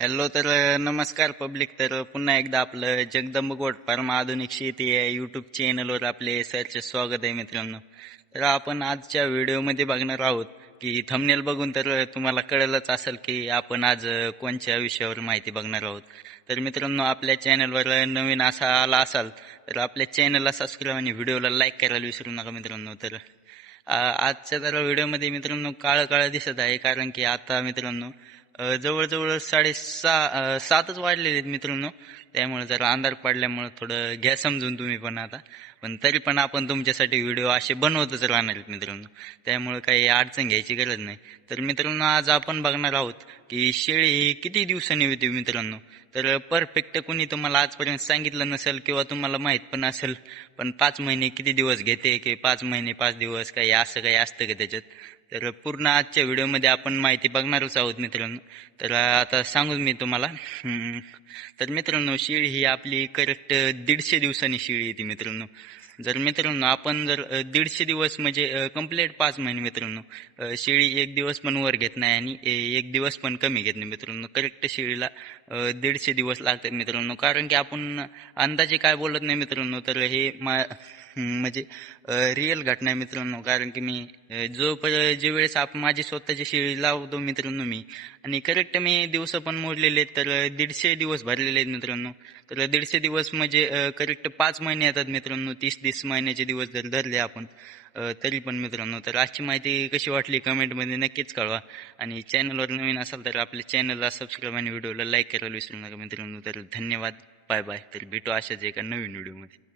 Hello तर नमस्कार public. तर पुन्हा एकदा आपलं जगदंब गोट फार्म आधुनिक शेती या यूट्यूब चॅनलवर आपले सरचे स्वागत आहे मित्रांनो. तर आपण आजच्या व्हिडिओमध्ये बघणार आहोत की थंबनेल बघून तर तुम्हाला कळलंच असेल की आपण आज कोणत्या विषयावर माहिती बघणार आहोत. तर मित्रांनो, आपल्या चॅनलवर नवीन असा आला असाल तर आपल्या चॅनलला सबस्क्राईब आणि व्हिडिओला लाईक करायला विसरू नका मित्रांनो. तर आजच्या जरा व्हिडिओमध्ये मित्रांनो काळं काळं दिसत आहे, कारण की आता मित्रांनो जवळजवळ 7:30 वाजलेले आहेत मित्रांनो. त्यामुळे जरा अंधार पडल्यामुळे थोडं घ्या समजून तुम्ही पण आता. पण तरी पण आपण तुमच्यासाठी व्हिडिओ असे बनवतच राहणार आहेत मित्रांनो, त्यामुळे काही अडचण घ्यायची गरज नाही. तर मित्रांनो, आज आपण बघणार आहोत की शेळी ही किती दिवसांनी होती मित्रांनो. तर परफेक्ट कोणी तुम्हाला आजपर्यंत सांगितलं नसेल किंवा तुम्हाला माहीत पण असेल, पण 5 महिने किती दिवस घेते की 5 महिने 5 दिवस काही असं काही असतं का त्याच्यात. तर पूर्ण आजच्या व्हिडिओमध्ये आपण माहिती बघणारच आहोत मित्रांनो. तर आता सांगू मी तुम्हाला. तर मित्रांनो, शेळी ही आपली करेक्ट 150 दिवसांनी शेळी येते मित्रांनो. जर मित्रांनो आपण जर 150 दिवस म्हणजे कंप्लीट 5 महिने मित्रांनो, शेळी एक दिवस पण वर घेत नाही आणि एक दिवस पण कमी घेत नाही मित्रांनो. करेक्ट शेळीला 150 दिवस लागतात मित्रांनो, कारण की आपण अंदाजे काय बोलत नाही मित्रांनो. तर हे म्हणजे रिअल घटना आहे मित्रांनो, कारण की मी जे वेळेस माझी स्वतःची शेळी लावतो मित्रांनो मी, आणि करेक्ट मी दिवस पण मोजलेले आहेत. तर 150 दिवस भरलेले आहेत मित्रांनो. तर 150 दिवस म्हणजे करेक्ट 5 महिने येतात मित्रांनो. 30-30 महिन्याचे दिवस जर धरले आपण, तरी पण मित्रांनो. तर आजची माहिती कशी वाटली कमेंटमध्ये नक्कीच कळवा. आणि चॅनलवर नवीन असाल तर आपल्या चॅनलला सबस्क्राईब आणि व्हिडिओला लाईक करायला विसरू नका मित्रांनो. तर धन्यवाद, बाय बाय. तर भेटू अशाच एका नवीन व्हिडिओमध्ये.